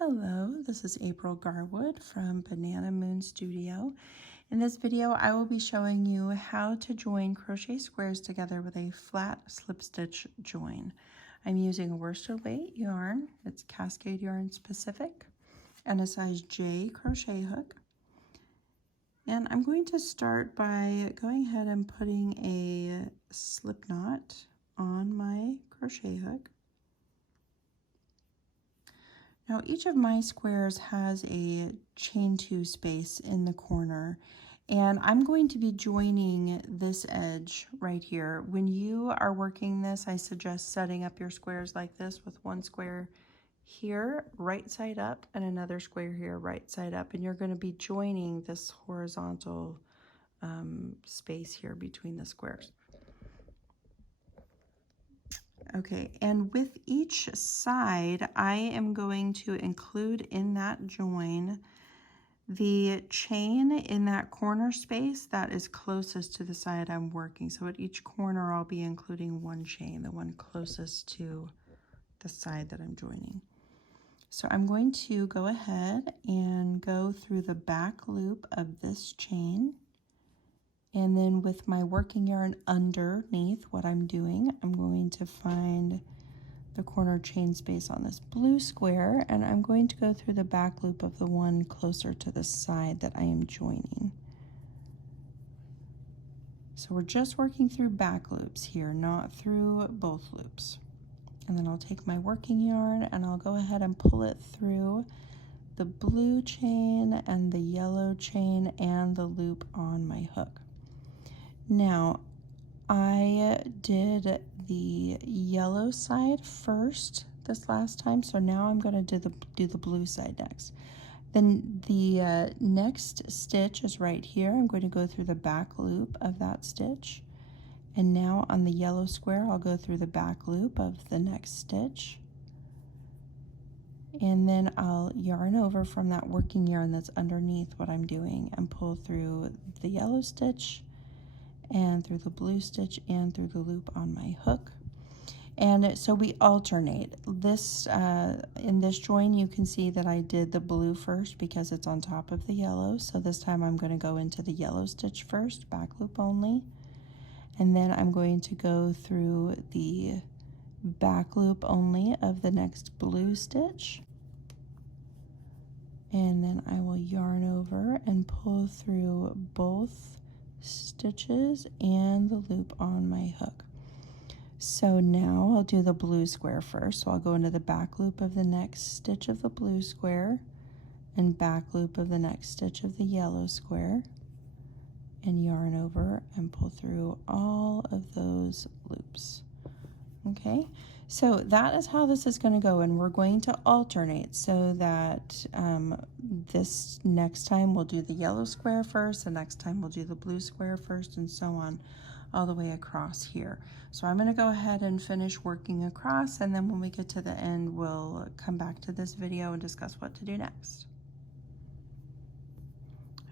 Hello, this is April Garwood from Banana Moon Studio. In this video, I will be showing you how to join crochet squares together with a flat slip stitch join. I'm using a worsted weight yarn, it's Cascade Yarn Specific, and a size J crochet hook. And I'm going to start by going ahead and putting a slip knot on my crochet hook. Now each of my squares has a chain 2 space in the corner, and I'm going to be joining this edge right here. When you are working this, I suggest setting up your squares like this with one square here right side up and another square here right side up, and you're going to be joining this horizontal space here between the squares. Okay, and with each side, I am going to include in that join the chain in that corner space that is closest to the side I'm working. So at each corner, I'll be including one chain, the one closest to the side that I'm joining. So I'm going to go ahead and go through the back loop of this chain. And then with my working yarn underneath what I'm doing, I'm going to find the corner chain space on this blue square, and I'm going to go through the back loop of the one closer to the side that I am joining. So we're just working through back loops here, not through both loops. And then I'll take my working yarn and I'll go ahead and pull it through the blue chain and the yellow chain and the loop on my hook. Now, I did the yellow side first this last time, so now I'm going to do the blue side next. Then the next stitch is right here. I'm going to go through the back loop of that stitch. And now on the yellow square, I'll go through the back loop of the next stitch. And then I'll yarn over from that working yarn that's underneath what I'm doing and pull through the yellow stitch and through the blue stitch and through the loop on my hook. And so we alternate. This in this join, you can see that I did the blue first because it's on top of the yellow. So this time I'm going to go into the yellow stitch first, back loop only. And then I'm going to go through the back loop only of the next blue stitch. And then I will yarn over and pull through both stitches and the loop on my hook. So now I'll do the blue square first. So I'll go into the back loop of the next stitch of the blue square and back loop of the next stitch of the yellow square and yarn over and pull through all of those loops. Okay, so that is how this is going to go, and we're going to alternate so that this next time we'll do the yellow square first, the next time we'll do the blue square first, and so on all the way across here. So I'm going to go ahead and finish working across, and then when we get to the end, we'll come back to this video and discuss what to do next.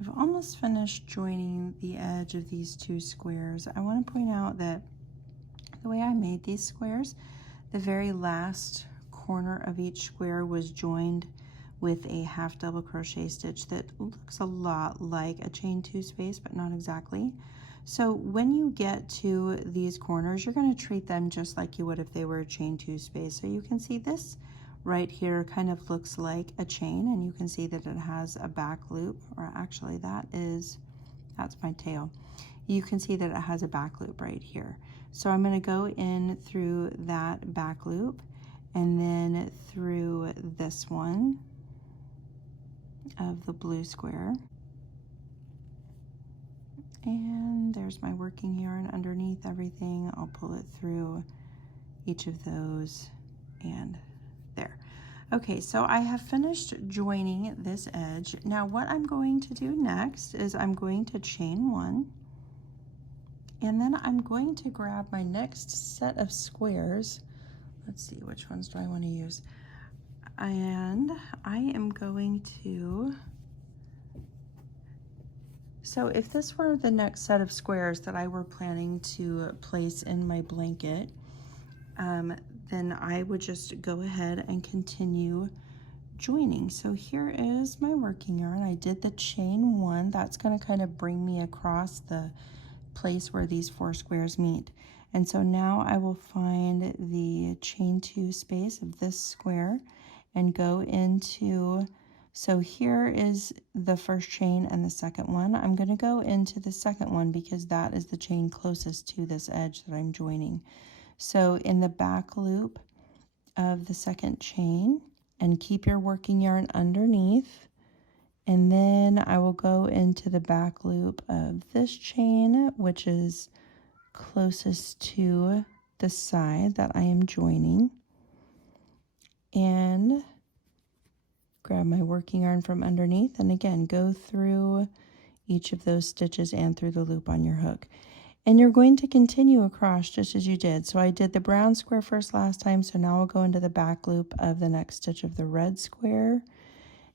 I've almost finished joining the edge of these two squares. I want to point out that the way I made these squares, the very last corner of each square was joined with a half double crochet stitch that looks a lot like a chain 2 space, but not exactly. So when you get to these corners, you're going to treat them just like you would if they were a chain 2 space. So you can see this right here kind of looks like a chain, and you can see that it has a back loop, or actually that's my tail. You can see that it has a back loop right here. So I'm going to go in through that back loop and then through this one of the blue square. And there's my working yarn underneath everything. I'll pull it through each of those and there. Okay, so I have finished joining this edge. Now what I'm going to do next is I'm going to chain 1. And then I'm going to grab my next set of squares. Let's see, which ones do I want to use? And I am going to, so if this were the next set of squares that I were planning to place in my blanket, then I would just go ahead and continue joining. So here is my working yarn. I did the chain 1. That's going to kind of bring me across the place where these 4 squares meet. And so now I will find the chain 2 space of this square and go into, so here is the first chain and the second one. I'm going to go into the second one because that is the chain closest to this edge that I'm joining. So in the back loop of the second chain, and keep your working yarn underneath, and then I will go into the back loop of this chain, which is closest to the side that I am joining, and grab my working yarn from underneath, and again go through each of those stitches and through the loop on your hook. And you're going to continue across just as you did. So I did the brown square first last time, so now we'll go into the back loop of the next stitch of the red square,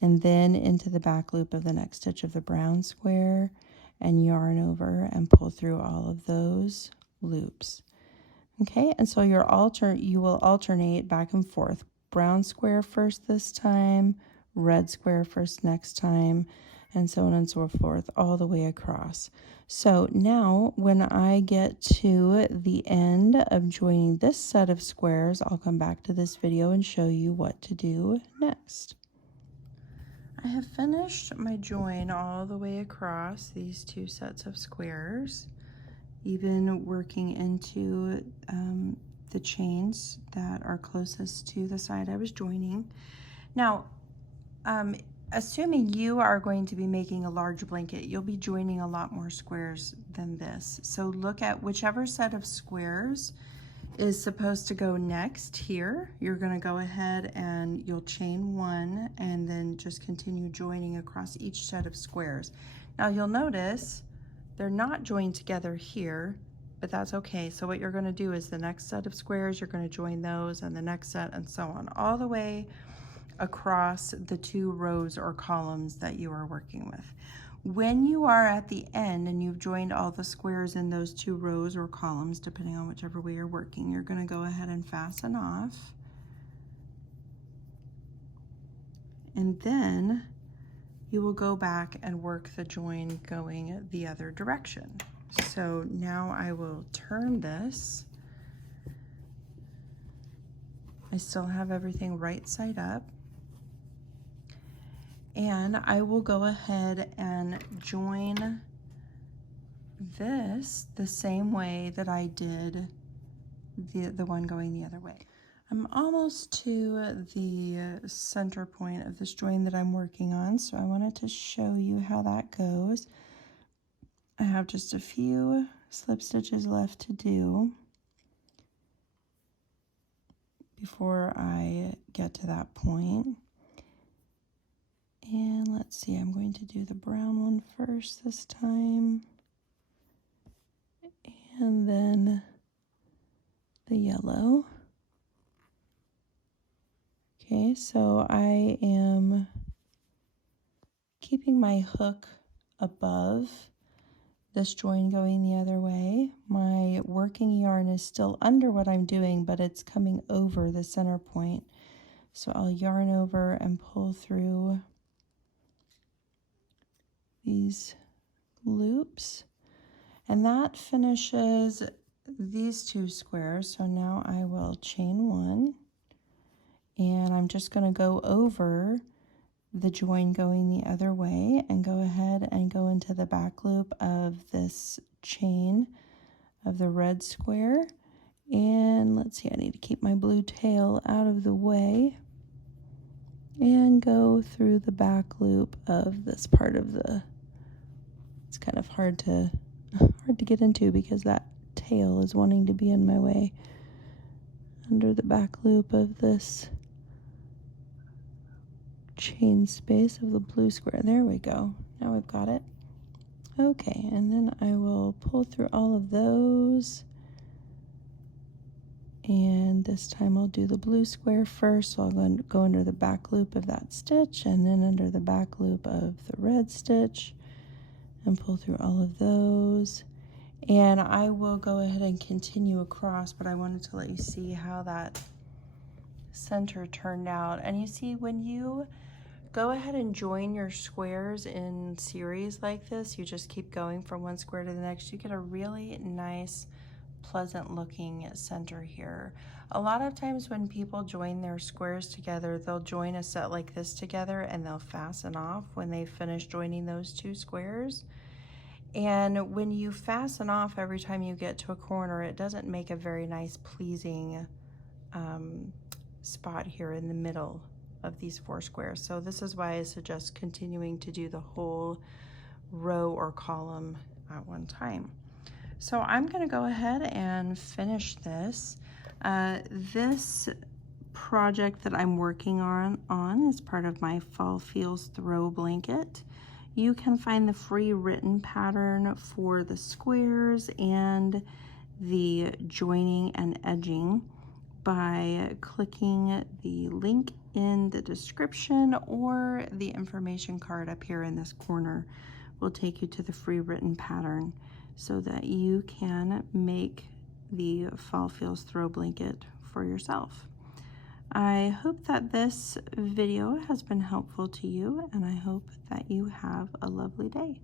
and then into the back loop of the next stitch of the brown square, and yarn over and pull through all of those loops. Okay, and so you will alternate back and forth. Brown square first this time, red square first next time, and so on and so forth all the way across. So now when I get to the end of joining this set of squares, I'll come back to this video and show you what to do next. I have finished my join all the way across these 2 sets of squares, even working into the chains that are closest to the side I was joining. Now, assuming you are going to be making a large blanket, you'll be joining a lot more squares than this. So look at whichever set of squares is supposed to go next here. You're going to go ahead and you'll chain 1 and then just continue joining across each set of squares. Now you'll notice they're not joined together here, but that's okay. So what you're going to do is the next set of squares, you're going to join those, and the next set, and so on, all the way across the 2 rows or columns that you are working with. When you are at the end and you've joined all the squares in those 2 rows or columns, depending on whichever way you're working, you're going to go ahead and fasten off. And then you will go back and work the join going the other direction. So now I will turn this. I still have everything right side up. And I will go ahead and join this the same way that I did the one going the other way. I'm almost to the center point of this join that I'm working on, so I wanted to show you how that goes. I have just a few slip stitches left to do before I get to that point. And let's see, I'm going to do the brown one first this time, and then the yellow. Okay, so I am keeping my hook above this join going the other way. My working yarn is still under what I'm doing, but it's coming over the center point. So I'll yarn over and pull through these loops, and that finishes these 2 squares. So now I will chain 1, and I'm just going to go over the join going the other way and go ahead and go into the back loop of this chain of the red square. And let's see, I need to keep my blue tail out of the way, and go through the back loop of this part of the, it's kind of hard to get into because that tail is wanting to be in my way, under the back loop of this chain space of the blue square. There we go. Now we've got it. Okay, and then I will pull through all of those, and this time I'll do the blue square first. So I'll go under the back loop of that stitch, and then under the back loop of the red stitch, and pull through all of those. And I will go ahead and continue across, but I wanted to let you see how that center turned out. And you see, when you go ahead and join your squares in series like this, you just keep going from one square to the next, you get a really nice, pleasant looking center here. A lot of times when people join their squares together, they'll join a set like this together and they'll fasten off when they finish joining those two squares. And when you fasten off every time you get to a corner, it doesn't make a very nice, pleasing spot here in the middle of these 4 squares. So this is why I suggest continuing to do the whole row or column at one time. So I'm going to go ahead and finish this. This project that I'm working on is part of my Fall Feels throw blanket. You can find the free written pattern for the squares and the joining and edging by clicking the link in the description, or the information card up here in this corner will take you to the free written pattern so that you can make the Fall Feels throw blanket for yourself. I hope that this video has been helpful to you, and I hope that you have a lovely day.